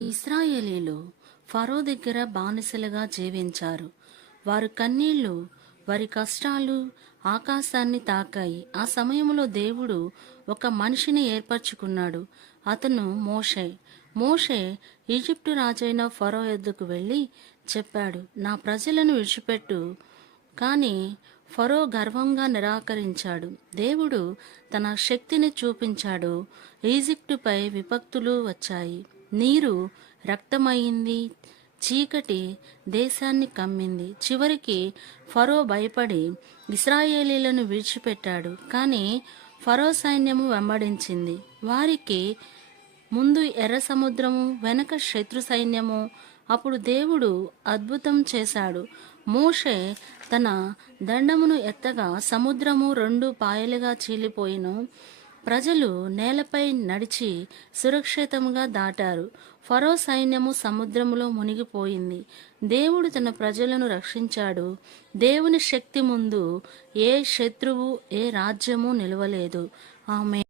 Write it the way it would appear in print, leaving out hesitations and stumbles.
ఇశ్రాయేలీలు ఫరో దగ్గర బానిసలుగా జీవించారు. వారి కన్నీళ్లు, వారి కష్టాలు ఆకాశాన్ని తాకాయి. ఆ సమయంలో దేవుడు ఒక మనిషిని ఏర్పరచుకున్నాడు. అతను మోషే. మోషే ఈజిప్టు రాజైన ఫరో యొద్దకు వెళ్ళి చెప్పాడు, నా ప్రజలను విడిచిపెట్టు. కానీ ఫరో గర్వంగా నిరాకరించాడు. దేవుడు తన శక్తిని చూపించాడు. ఈజిప్టుపై విపత్తులు వచ్చాయి. నీరు రక్తమయింది. చీకటి దేశాన్ని కమ్మింది. చివరికి ఫరో భయపడి ఇశ్రాయేలీలను విడిచిపెట్టాడు. కానీ ఫరో సైన్యము వెంబడించింది. వారికి ముందు ఎర్ర సముద్రము, వెనక శత్రు సైన్యము. అప్పుడు దేవుడు అద్భుతం చేశాడు. మోషే తన దండమును ఎత్తగా సముద్రము 2 పాయలుగా చీలిపోయిను. ప్రజలు నేలపై నడిచి సురక్షితంగా దాటారు. ఫరో సైన్యము సముద్రములో మునిగిపోయింది. దేవుడు తన ప్రజలను రక్షించాడు. దేవుని శక్తి ముందు ఏ శత్రువు, ఏ రాజ్యము నిలవలేదు. ఆమె